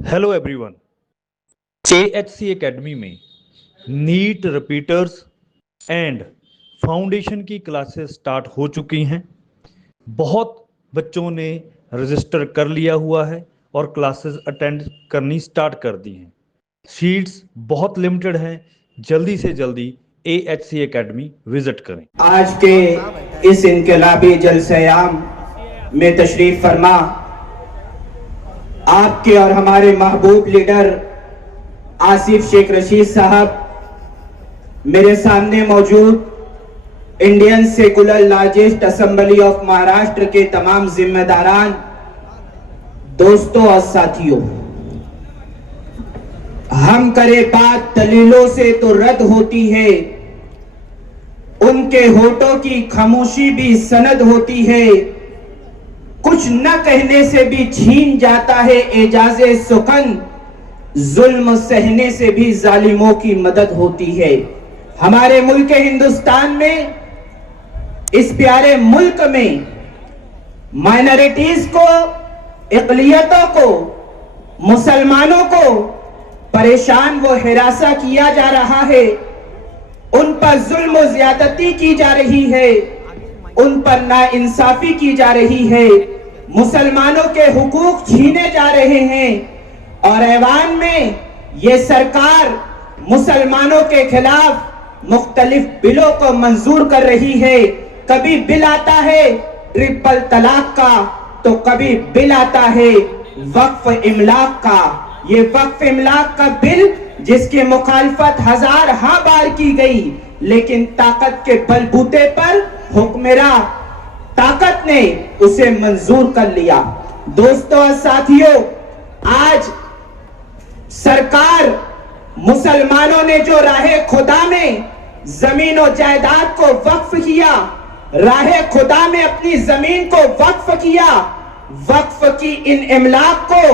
Hello everyone. AHC academy में NEET repeaters and foundation की classes start हो चुकी हैं। बहुत बच्चों ने रजिस्टर कर लिया हुआ है और क्लासेस अटेंड करनी स्टार्ट कर दी हैं। सीट्स बहुत लिमिटेड हैं, जल्दी से जल्दी AHC एकेडमी विजिट करें। आज के इस इनकलाबी जलसयाम में तशरीफ फरमा आपके और हमारे महबूब लीडर आसिफ शेख रशीद साहब, मेरे सामने मौजूद Indian secular largest assembly of Maharashtra के तमाम जिम्मेदारान, दोस्तों और साथियों, हम करे बात दलीलों से तो रद्द होती है, उनके होठों की खामोशी भी सनद होती है, कुछ न कहने से भी छीन जाता है एजाज़े सुखन, जुल्म सहने से भी जालिमों की मदद होती है। हमारे मुल्क हिंदुस्तान में, इस प्यारे मुल्क में माइनॉरिटीज को, इक़लियतों को, मुसलमानों को परेशान व हिरासा किया जा रहा है, उन पर जुल्म व ज़्यादती की जा रही है, उन पर नाइंसाफी की जा रही है, मुसलमानों के हुकूक छीने जा रहे हैं और ऐवान में ये सरकार मुसलमानों के खिलाफ मुख्तलिफ बिलों को मंजूर कर रही है। कभी बिल आता है ट्रिपल तलाक का, तो कभी बिल आता है वक्फ इमलाक का। ये वक्फ इमलाक का बिल जिसकी मुखालफत हाँ बार की गई, लेकिन ताकत के बलबूते पर हुक्मरां ताकत ने उसे मंजूर कर लिया। दोस्तों और साथियों, आज सरकार मुसलमानों ने जो राहे खुदा में जमीन और जायदाद को वक्फ किया, राहे खुदा में अपनी जमीन को वक्फ किया, वक्फ की इन इमलाक को,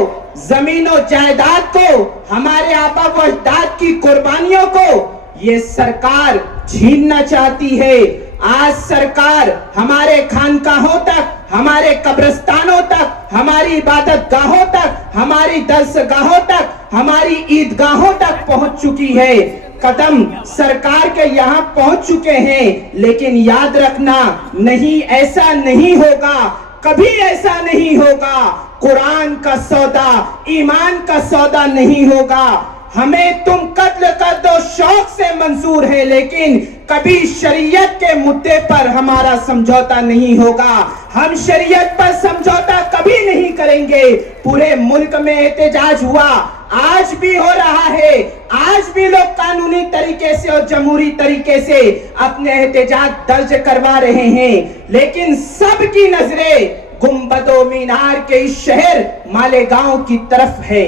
जमीन और जायदाद को, हमारे आबा व अजदाद की कुर्बानियों को ये सरकार छीनना चाहती है। आज सरकार हमारे खानकाहों तक, हमारे कब्रिस्तानों तक, हमारी इबादत गाहों तक, हमारी दरसगाहों तक, हमारी ईदगाहों तक पहुंच चुकी है। कदम सरकार के यहाँ पहुंच चुके हैं, लेकिन याद रखना, नहीं, ऐसा नहीं होगा, कभी ऐसा नहीं होगा। कुरान का सौदा, ईमान का सौदा नहीं होगा। हमें तुम कत्ल कर दो शौक से मंजूर है, लेकिन कभी शरीयत के मुद्दे पर हमारा समझौता नहीं होगा। हम शरीयत पर समझौता कभी नहीं करेंगे। पूरे मुल्क में एहतजाज हुआ, आज भी हो रहा है, आज भी लोग कानूनी तरीके से और जमहूरी तरीके से अपने एहतजाज दर्ज करवा रहे हैं, लेकिन सबकी नजरें गुंबदो मीनार के इस शहर मालेगांव की तरफ है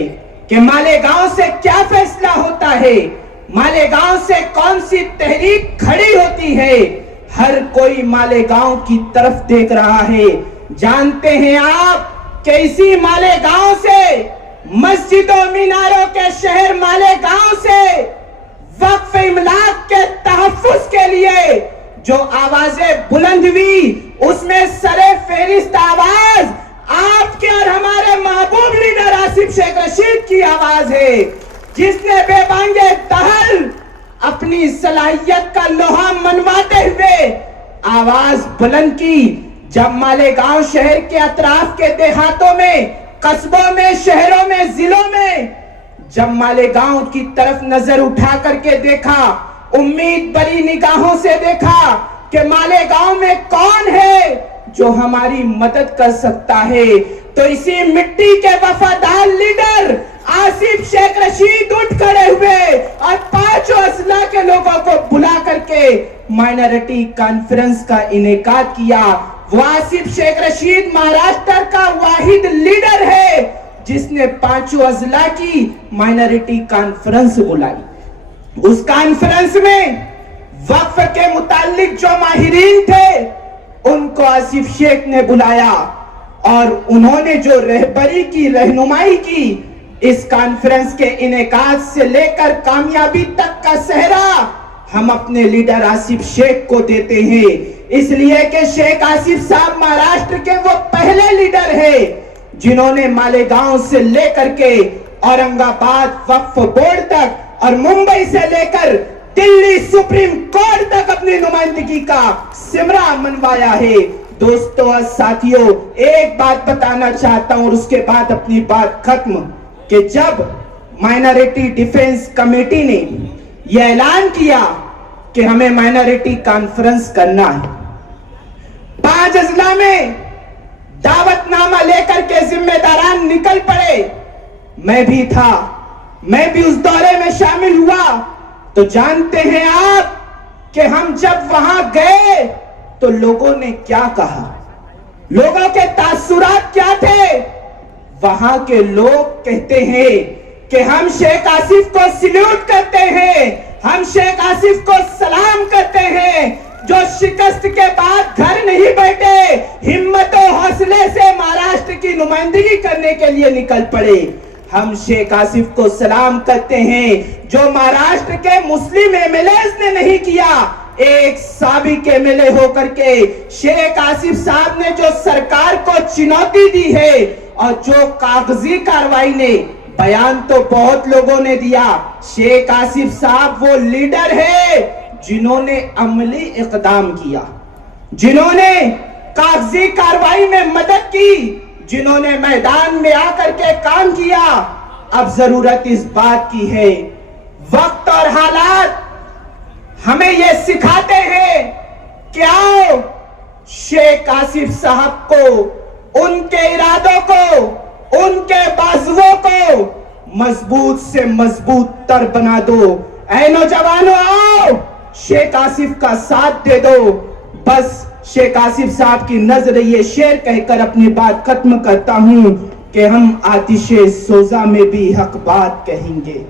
कि मालेगांव से क्या फैसला होता है, मालेगांव से कौन सी तहरीक खड़ी होती है। हर कोई मालेगांव की तरफ देख रहा है। जानते हैं आप कि इसी मालेगांव से, मस्जिदों मीनारों के शहर मालेगांव से वक्फ इमलाक के तहफ्फुज़ के लिए जो आवाजें बुलंद हुई, उसमें सरे फेरिस्त आवाज आपके और हमारे महबूब लीडर आसिफ शेख रशीद की आवाज है, जिसने बेबांगे दहल अपनी सलाहियत का लोहा मनवाते हुए आवाज बुलंद की। जब मालेगांव शहर के अतराफ के देहातों में, कस्बों में, शहरों में, जिलों में, जब मालेगांव की तरफ नजर उठा करके देखा, उम्मीद भरी निगाहों से देखा कि मालेगांव में कौन है जो हमारी मदद कर सकता है, तो इसी मिट्टी के वफादार लीडर आसिफ शेख रशीद उठ खड़े हुए और 5 अजला के लोगों को बुला करके माइनॉरिटी कॉन्फ्रेंस का इनेकाद किया। वो आसिफ शेख रशीद महाराष्ट्र का वाहिद लीडर है जिसने 5 अजला की माइनॉरिटी कॉन्फ्रेंस बुलाई। उस कॉन्फ्रेंस में वक्फ के मुताल्लिक जो माहिरीन थे, उनको आसिफ शेख ने बुलाया और उन्होंने जो रहबरी की, रहनुमाई की, इस कॉन्फ्रेंस के इनेकाद से लेकर कामयाबी तक का सेहरा हम अपने लीडर आसिफ शेख को देते हैं, इसलिए कि शेख आसिफ साहब महाराष्ट्र के वो पहले लीडर हैं जिन्होंने मालेगांव से लेकर के औरंगाबाद वक्फ बोर्ड तक और मुंबई से लेकर दिल्ली सुप्रीम कोर्ट तक अपनी नुमाइंदगी का सिमरा मनवाया है। दोस्तों और साथियों, एक बात बताना चाहता हूं और उसके बाद अपनी बात खत्म, कि जब माइनॉरिटी डिफेंस कमेटी ने यह ऐलान किया कि हमें माइनॉरिटी कॉन्फ्रेंस करना है, 5 अजला में दावतनामा लेकर के जिम्मेदारान निकल पड़े। मैं भी था, मैं भी उस दौरे में शामिल हुआ। तो जानते हैं आप कि हम जब वहां गए तो लोगों ने क्या कहा, लोगों के तासुरात क्या थे। वहां के लोग कहते हैं कि हम शेख आसिफ को सल्यूट करते हैं, हम शेख आसिफ को सलाम करते हैं, जो शिकस्त के बाद घर नहीं बैठे, हिम्मत और हौसले से महाराष्ट्र की नुमाइंदगी करने के लिए निकल पड़े। हम शेख आसिफ को सलाम करते हैं, जो महाराष्ट्र के मुस्लिम एमएलएस ने नहीं किया। एक साबिक एमएलए होकर के शेख आसिफ साहब ने जो सरकार को चुनौती दी है, और जो कागजी कार्रवाई ने, बयान तो बहुत लोगों ने दिया, शेख आसिफ साहब वो लीडर है जिन्होंने अमली इक़दाम किया, जिन्होंने कागजी कार्रवाई में मदद की, जिन्होंने मैदान में आकर के काम किया। अब जरूरत इस बात की है, वक्त और हालात हमें ये सिखाते हैं कि आओ शेख आसिफ साहब को, उनके इरादों को, उनके बाजुओं को मजबूत से मजबूत तर बना दो। ऐ नौजवानों, आओ शेख आसिफ का साथ दे दो। बस शेख आसिफ साहब की नजर ये शेर कहकर अपनी बात खत्म करता हूं कि हम आतिशे सोजा में भी हक बात कहेंगे।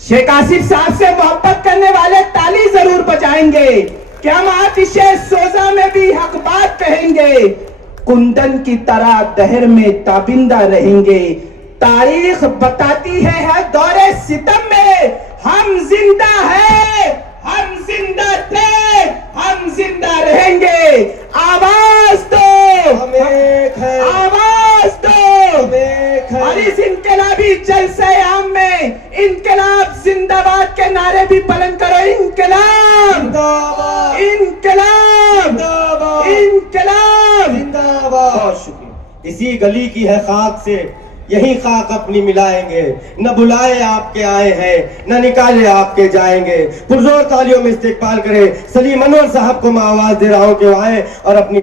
शेख आसिफ साहब से मोहब्बत करने वाले ताली जरूर बजाएंगे कि हम आतिशे सोजा में भी हक बात कहेंगे। कुंदन की तरह दहर में ताबिंदा रहेंगे। तारीख बताती है हर दौरे सितम में हम जिंदा है, हम जिंदा थे, हम जिंदा रहेंगे। आवाज दो, हम एक हैं, आवाज दो, हम एक हैं। और इस इनकलाबी जलसे आम में इनकलाब जिंदाबाद के नारे भी बुलंद करो। इनकलाब जिंदाबाद, इनकलाब जिंदाबाद, इनकलाब। जिंदाबाद। बहुत शुक्रिया। इसी गली की है खाक से यही खाक अपनी मिलाएंगे, न बुलाए आपके आए हैं, न निकाले आपके जाएंगे। पुरजोर तालियों में इस्तेकबाल करें सलीम अनवर साहब को। मैं आवाज दे रहा हूं कि वो आए और अपनी